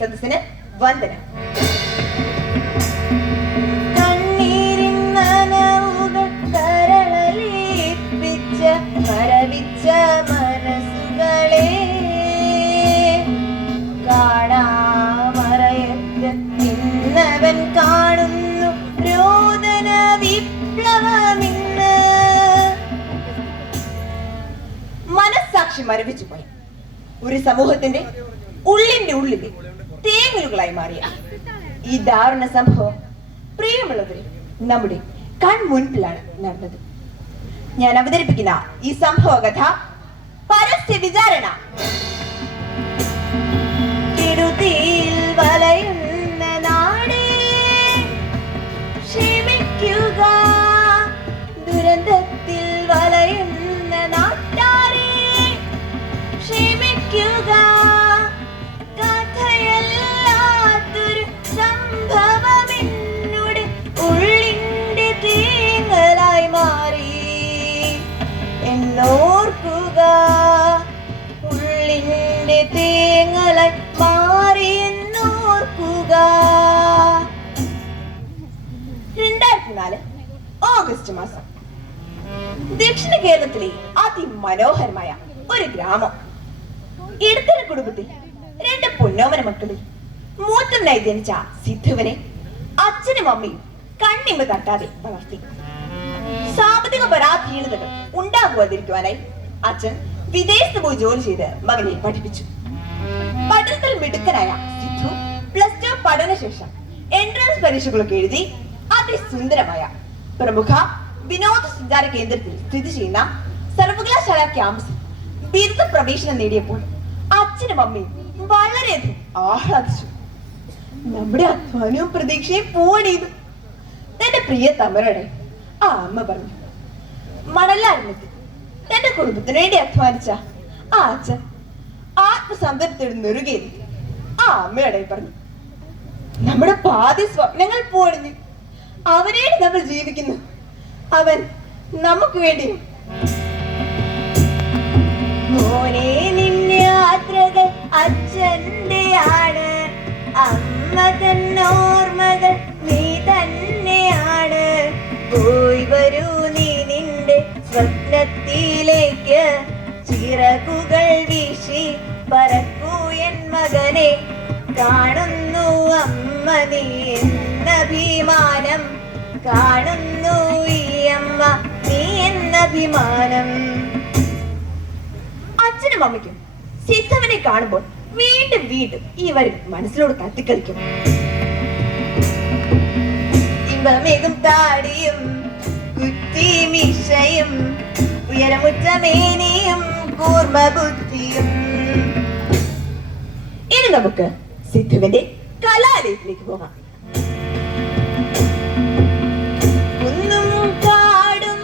സദസ്സിന് വന്ദനം. മരവിച്ച മനസ്സുകളെ കാണാമറയത്ത് ഇന്നവൻ കാണുന്നു രോദന വിപ്ലവമിന്ന്. മനസ്സാക്ഷി മരവിച്ചു പോയി ഒരു സമൂഹത്തിന്റെ ഉള്ളിന്റെ ഉള്ളിൽ തേങ്ങലുകളായി മാറിയ ഈ ദാരുണ സംഭവം പ്രിയമുള്ളവരെ നമ്മുടെ കൺമുൻപിലാണ് നടന്നത്. ഞാൻ അവതരിപ്പിക്കുന്ന ഈ സംഭവ കഥ പരസ്യ വിചാരണ. കെടുതിയിൽ വലയുന്ന നാടേ ക്ഷമിക്കുക, ദുരന്തത്തിൽ വലയുന്ന നാട്ടാരെ ക്ഷമിക്കുക. കഥയല്ലാത്തൊരു സംഭവമെന്നുടെ ഉള്ളിന്റെ തേങ്ങലായി മാറി എന്നോർക്കുക. ഉള്ളിന്റെ തേങ്ങലായി മാറി എന്നോർക്കുക. 2004 ഓഗസ്റ്റ് മാസം ദക്ഷിണ കേരളത്തിലെ അതിമനോഹരമായ ഒരു ഗ്രാമം. ഇടത്തര കുടുംബത്തിൽ 2 പൊന്നോമന മക്കളിൽ മൂത്തവനായി ജനിച്ച സിദ്ധുവിനെ അച്ഛനും അമ്മയും കണ്ണിമ്പ് തട്ടാതെ വളർത്തി. സാമ്പത്തിക പരാധീനതകൾ ഉണ്ടാകുവാതിരിക്കുവാനായി അച്ഛൻ വിദേശത്ത് പോയി ജോലി ചെയ്ത് മകനെ പഠിപ്പിച്ചു. പഠനത്തിൽ മിടുക്കനായ സിദ്ധു +2 പഠനശേഷം എൻട്രൻസ് പരീക്ഷകളൊക്കെ എഴുതി അതിസുന്ദരമായ പ്രമുഖ വിനോദസഞ്ചാര കേന്ദ്രത്തിൽ സ്ഥിതി ചെയ്യുന്ന സർവകലാശാല ക്യാമ്പസിൽ ബിരുദ പ്രവേശനം നേടിയപ്പോൾ അച്ഛനും അമ്മയും വളരെയധികം ആഹ്ലാദിച്ചു. നമ്മുടെ അധ്വാനവും പ്രതീക്ഷയും പൂവണിയത്. തന്റെ പ്രിയ തമരടെ ആ അമ്മ പറഞ്ഞു. മണലാരണ്യത്തിൽ തന്റെ കുടുംബത്തിന് വേണ്ടി അധ്വാനിച്ച ആ അച്ഛൻ ആത്മസംതൃപ്തിയോട് നെറുകയിൽ ആ അമ്മയുടെ പറഞ്ഞു, നമ്മുടെ പാതി സ്വപ്നങ്ങൾ പൂവണിഞ്ഞു. അവനേട് നമ്മൾ ജീവിക്കുന്നു. അവൻ നമുക്ക് വേണ്ടി. മോനെ, നിന്റെ യാത്രകൾ അച്ഛന്റെയാണ്, അമ്മ തന്നോർമ്മകൾ നീ തന്നെയാണ്. പോയി വരൂ നീ നിന്റെ സ്വപ്നത്തിലേക്ക്, ചിറകുകൾ വീശി പറക്കൂ എൻ മകനെ. കാണുന്നു അമ്മ നീ എന്നഭിമാനം, കാണുന്നു ഈ അമ്മ നീ എന്നഭിമാനം. അച്ഛനും അമ്മയ്ക്കും സിദ്ധവനെ കാണുമ്പോൾ വീണ്ടും വീണ്ടും ഈ വരി മനസ്സിലോട് കത്തിക്കളിക്കും. ഇമ്പമേകും താടിയും കുറ്റിമിഷയും ഉയരമുറ്റ മേനിയും കൂർമ്മ ബുദ്ധിയും. ഇനി നമുക്ക് സിദ്ധുവിന്റെ കലാലയത്തിലേക്ക് പോകാം. കുന്നും കാടും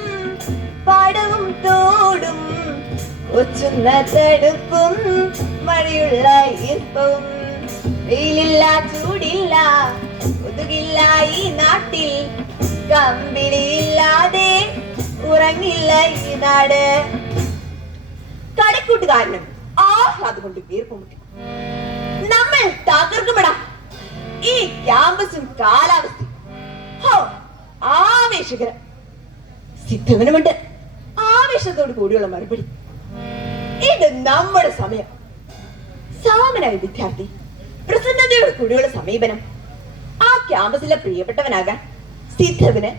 പാടവും തോടും ഒച്ചുന്ന തടുപ്പും മഴയുള്ള ഈർപ്പവും. വെയിലില്ല ചൂടില്ല ഒതുകില്ല ഈ നാട്ടിൽ, കമ്പിളിയില്ലാതെ ഉറങ്ങില്ല ഈ നാട്. കളിക്കൂട്ടുകാരനും ആഹ്ലാദം കൊണ്ട് വീർപ്പുമുട്ടി. നമ്മൾ തകർക്കുമെടാ ഈ ക്യാമ്പസും കാലാവസ്ഥയും. ആവേശകരം. സിദ്ധവനുമുണ്ട് ആവേശത്തോട് കൂടിയുള്ള മറുപടി. ഇത് നമ്മുടെ സമയം. സാമനായ വിദ്യാർത്ഥി പ്രസന്നതയോട് കൂടിയുള്ള സമീപനം. ആ ക്യാമ്പസിലെ പ്രിയപ്പെട്ടവനാകാൻ സിദ്ധുവിന്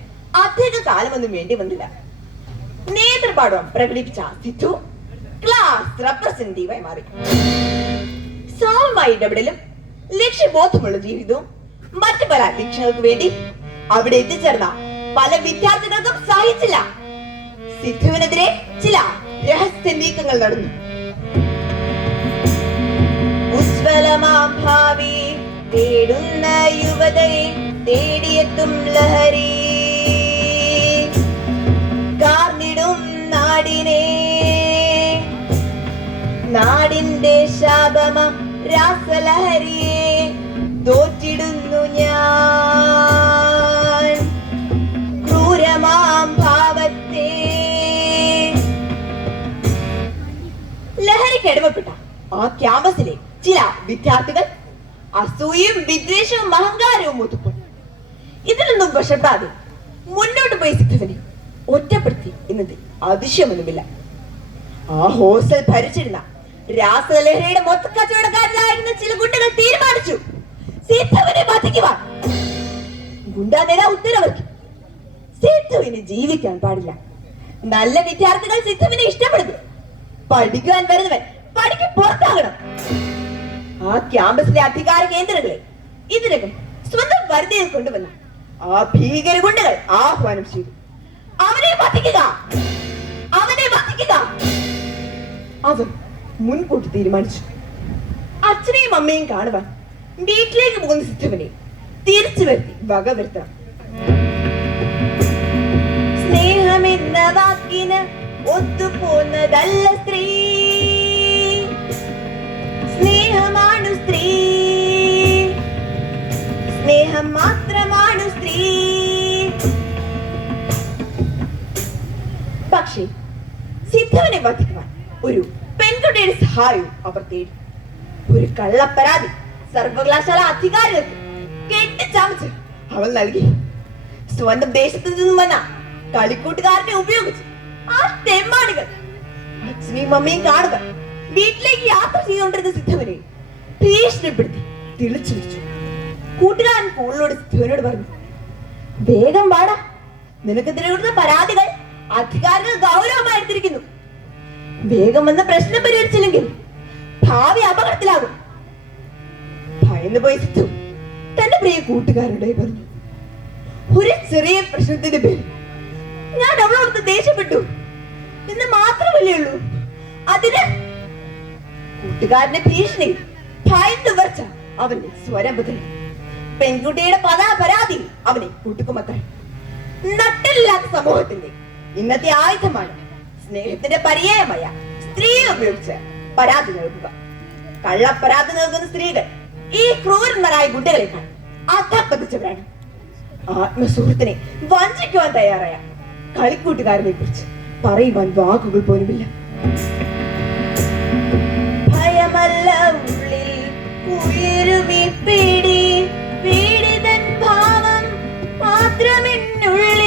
അധിക കാലമൊന്നും വേണ്ടി വന്നില്ല. നേതൃപാഠം പ്രകടിപ്പിച്ച സിദ്ധു ക്ലാസ് റെപ്രസെന്റേറ്റീവായി മാറി. സാമമായ ഇടപെടലും ലക്ഷ്യബോധമുള്ള ജീവിതവും മറ്റു പല ലക്ഷ്യങ്ങൾക്ക് വേണ്ടി അവിടെ എത്തിച്ചേർന്ന പല വിദ്യാർത്ഥികൾക്കും സഹിച്ചില്ല. സിദ്ധുവിനെതിരെ ചില രഹസ്യ നീക്കങ്ങൾ നടന്നു. ഉജ്വലമാം ഭാവി തേടുന്ന യുവതയെ തേടിയെത്തും ലഹരി, കാർന്നിടും നാടിനെ. നാടിന്റെ ശാപമാം രാസലഹരിയെ തോറ്റിടുന്നു ഞാൻ. ക്രൂരമാം ഭാവത്തെ. ലഹരിക്കടിമപ്പെട്ട ആ ക്യാമ്പസിലെ ചില വിദ്യാർത്ഥികൾ അസൂയയും വിദ്വേഷവും അഹങ്കാരവും ഒത്തുപോയി. ഇതിലൊന്നും വശപ്പെടാതെ മുന്നോട്ട് പോയി സിദ്ധുവിനെ ഒറ്റപ്പെടുത്തി എന്നതിൽ അതിശയമൊന്നുമില്ല. ആ ഹോസ്റ്റൽ ഭരിച്ചിരുന്ന രാസലഹരിയുടെ മൊത്തക്കച്ചവടക്കാരിലായിരുന്ന ചില ഗുണ്ടകൾ തീരുമാനിച്ചു സിദ്ധുവിനെ വധിക്കുവാൻ. ഗുണ്ടാ നേതാവ് ഉത്തരവിറക്കി. സിദ്ധുവിന് ജീവിക്കാൻ പാടില്ല. നല്ല വിദ്യാർത്ഥികൾ സിദ്ധുവിനെ ഇഷ്ടപ്പെടുന്നു. പഠിക്കുവാൻ വരുന്നവൻ പഠിക്ക് പുറത്താകണം. ആ ക്യാമ്പസിലെ അധികാര കേന്ദ്രങ്ങളെ ഇതിനകം സ്വന്തം വരുതിയിൽ കൊണ്ടുവന്ന ആ ഭീകര ഗുണ്ടകൾ ആഹ്വാനം ചെയ്തു. അവനെ വധിക്കുക, അവനെ വധിക്കുക. അവർ മുൻകൂട്ടി തീരുമാനിച്ചു. അച്ഛനെയും അമ്മയും കാണുവാൻ വീട്ടിലേക്ക് പോകുന്ന സിദ്ധുവിനെ തിരിച്ചു വരുത്തി വകവരുത്തണം. സ്നേഹമെന്ന വാക്കിന് ഒത്തുപോന്നതല്ല സ്ത്രീ, സ്നേഹമാണു സ്ത്രീ, സ്നേഹം മാത്രമാണു സ്ത്രീ. പക്ഷേ സിദ്ധുവിനെ വധിക്കുവാൻ ഒരു പെൺകുട്ടിയുടെ സഹായവും അവർ തേടി. ഒരു കള്ളപ്പരാതി സർവകലാശാല അധികാരികൾക്ക് കെട്ടിച്ചമച്ച് അവൾ നൽകി. സ്വന്തം ദേശത്തു നിന്നും വന്ന കളിക്കൂട്ടുകാരനെ ഉപയോഗിച്ച് ആ തെമ്മാടികൾ അച്ഛനെയും അമ്മയും കാണുക വീട്ടിലേക്ക് യാത്ര ചെയ്തുകൊണ്ടിരുന്ന സിദ്ധുവിനെ ഭീഷണിപ്പെടുത്തി തിളിച്ചു വെച്ചു. കൂട്ടുകാരൻ ഫോണിലൂടെ സിദ്ധുവിനോട് പറഞ്ഞു, വേഗം വാടാ, നിനക്കെതിരെ കൊടുത്ത പരാതികൾ അധികാരികൾ ഗൗരവമായി എടുത്തിരിക്കുന്നു. വേഗം വന്ന പ്രശ്നം പരിഹരിച്ചില്ലെങ്കിൽ ഭാവി അപകടത്തിലാകും. ഭയന്നു പോയി സിദ്ധു തന്റെ പ്രിയ കൂട്ടുകാരുടെ പറഞ്ഞു, ഒരു ചെറിയ പ്രശ്നത്തിന്റെ പേര് ഞാൻ അവളോട് ദേഷ്യപ്പെട്ടു എന്ന് മാത്രമല്ലേ ഉള്ളൂ. അതിന് കൂട്ടുകാരന്റെ ഭീഷണി ഭയന്നു വരച്ച അവന്റെ സ്വരം ബദലി. പെൺകുട്ടിയുടെ പരാതി അവനെ കൂട്ടുകുമത്തായി. നട്ടില്ലാത്ത സമൂഹത്തിന്റെ ഇന്നത്തെ ആയുധമാണ് സ്നേഹത്തിന്റെ പര്യായമായ സ്ത്രീയെ ഉപയോഗിച്ച് പരാതി നൽകുക. കള്ളപ്പരാതി നൽകുന്ന സ്ത്രീകൾ ഈ ക്രൂരന്മാരായ ഗുണ്ടകളെക്കാൾ അധപ്പതിച്ചവരാണ്. ആത്മസുഹൃത്തിനെ വഞ്ചിക്കുവാൻ തയ്യാറായ കളിക്കൂട്ടുകാരനെ കുറിച്ച് പറയുവാൻ വാക്കുകൾ പോലുമില്ല. ഭയമല്ല ഉള്ളിൽ ഉയരുമീ പേടി, പീഡിതൻ ഭാവം മാത്രമെന്നുള്ളിൽ.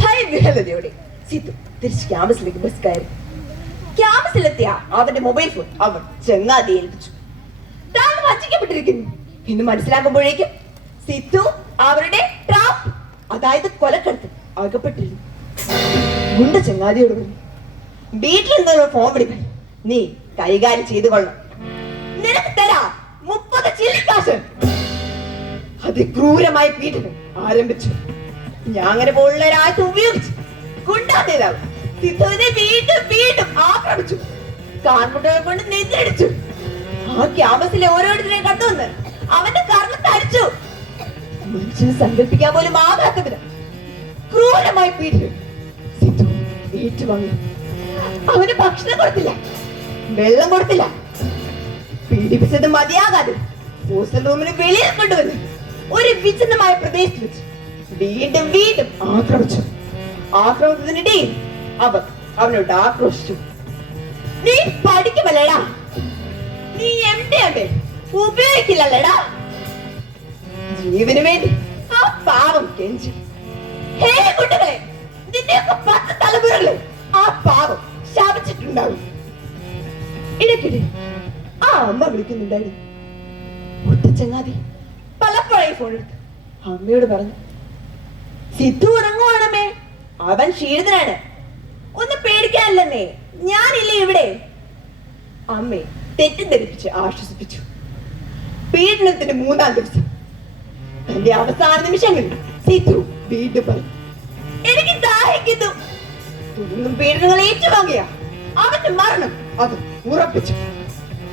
ഭയവിഹ്വലതയോടെ സിദ്ധു തിരിച്ച് ക്യാമ്പസിലേക്ക് ബസ് കയറി. ക്യാമ്പസിലെത്തിയ അവന്റെ മൊബൈൽ ഫോൺ അവർ ചങ്ങാതി ഏൽപ്പിച്ചു. താൻ വഞ്ചിക്കപ്പെട്ടിരിക്കുന്നു എന്ന് മനസ്സിലാക്കുമ്പോഴേക്കും സിദ്ധു അവരുടെ ട്രാപ്പ്, അതായത് കൊലക്കടത്ത് അകപ്പെട്ടിരുന്നു. ഗുണ്ട ചങ്ങാതിയോട് പറഞ്ഞു, വീട്ടിൽ നിന്നുള്ള ഫോൺ വിളികൾ നീ കൈകാര്യം ചെയ്തു കൊള്ളണം. നിനക്ക് തരാ 30 ചില്ലിക്കാശ്. അതിക്രൂരമായ പീഡനം ആരംഭിച്ചു. ഞാൻ അങ്ങനെ പോലുള്ള ഒരാഴ്ച ഉപയോഗിച്ച് ഗുണ്ടാ നേതാവ് സിദ്ധുവിനെ വീണ്ടും വീണ്ടും ആക്രമിച്ചു. കാർമുട്ടകൾ കൊണ്ട് നെഞ്ചടിച്ചു. ആ ക്യാമ്പസിലെ ഓരോരുത്തരെയും കണ്ടുവന്ന് അവന്റെ കർണത്തെ അടിച്ചു. മനുഷ്യന് സങ്കല്പിക്കാൻ പോലും ആകാത്തതിന് ക്രൂരമായി പീഡിതൻ സിദ്ധു ഏറ്റുവാങ്ങി. അവന് ഭക്ഷണം കൊടുത്തില്ല, വെള്ളം കൊടുത്തില്ല. പീഡിപ്പിച്ചത് മതിയാകാതെ ഹോസ്റ്റൽ റൂമിന് വെളിയിൽ കൊണ്ടുവന്ന് ഒരു വിചിന്നമായ പ്രദേശത്ത് വെച്ച് വീണ്ടും വീണ്ടും ആക്രമിച്ചു. ആക്രമണത്തിനിടയിൽ അവർ അവനോട് ആക്രോശിച്ചു, നീ പഠിക്കുമല്ലടാ, നീ എംഡി ഉപയോഗിക്കില്ലല്ലടാ. ജീവന് വേണ്ടി ആ പാവം കെഞ്ചി. ഹേ കുട്ടികളെ, നിന്റെയൊക്കെ 10 തലമുറകളെ ആ പാവം ശാപിച്ചിട്ടുണ്ടാവും. ഇടയ്ക്കിടെ ആ അമ്മ വിളിക്കുന്നുണ്ടായിരുന്നു. ഒറ്റ ചങ്ങാതി പലപ്പോഴായി ഫോൺ എടുത്ത് അമ്മയോട് പറഞ്ഞു, സിദ്ധു ഉറങ്ങുവാണമ്മേ, അവൻ ക്ഷീണിതനാണ്, ഒന്ന് പേടിക്കാനില്ലെന്നേ, ഞാനില്ലേ ഇവിടെ. അമ്മയെ തെറ്റിദ്ധരിപ്പിച്ച് ആശ്വസിപ്പിച്ചു. പീഡനത്തിന് 3-ാം ദിവസം തന്റെ അവസാന നിമിഷങ്ങളിൽ സിദ്ധു വീണ്ടും പറഞ്ഞു, എനിക്ക് ദാഹിക്കുന്നു. തുടർന്നും പീഡനങ്ങൾ ഏറ്റുവാങ്ങിയ അവന്റെ മരണം അത് ഉറപ്പിച്ചു.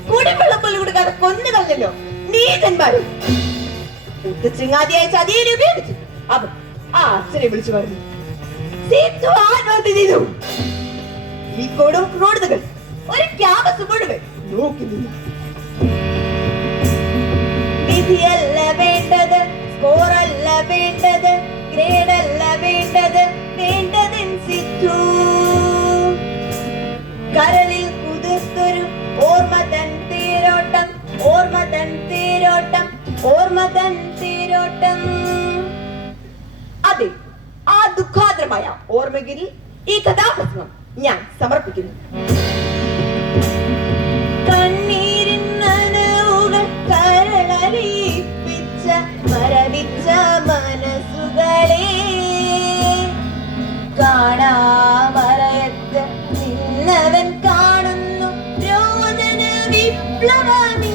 കുടിവെള്ളം പോലും കൊടുക്കാതെ കൊന്നുകളഞ്ഞല്ലോ നീതന്മാരും. ഉത്തച്ചിങ്ങാതിയായ ചതിയനെ ഉപയോഗിച്ച് അവൻ ആ അച്ഛനെ വിളിച്ചു പറഞ്ഞു, സിദ്ധു ആത്മഹത്യ ചെയ്തു. ഈ കൊടും ക്രൂരതകൾ ഒരു ക്യാമ്പസ് മുഴുവൻ നോക്കി നിന്നു. വിധിയല്ല വേണ്ടത്, സ്കോറല്ല വേണ്ടത്, ഗ്രേഡല്ല വേണ്ടത്, വേണ്ടതിൻ സിദ്ധു. കരളിൽ കുതിർത്തൊരു ഓർമ്മ തൻ തേരോട്ടം മനോഹരമായ ഓർമ്മകളിൽ ഈ കഥാപ്രസംഗം ഞാൻ സമർപ്പിക്കുന്നു. കണ്ണീരിൻ നനവുകൾ കരളലിയിപ്പിച്ച മരവിച്ച മനസ്സുകളെ കാണാമറയത്ത് നിന്നവൻ കാണുന്നു രോദന വിപ്ലവമേ.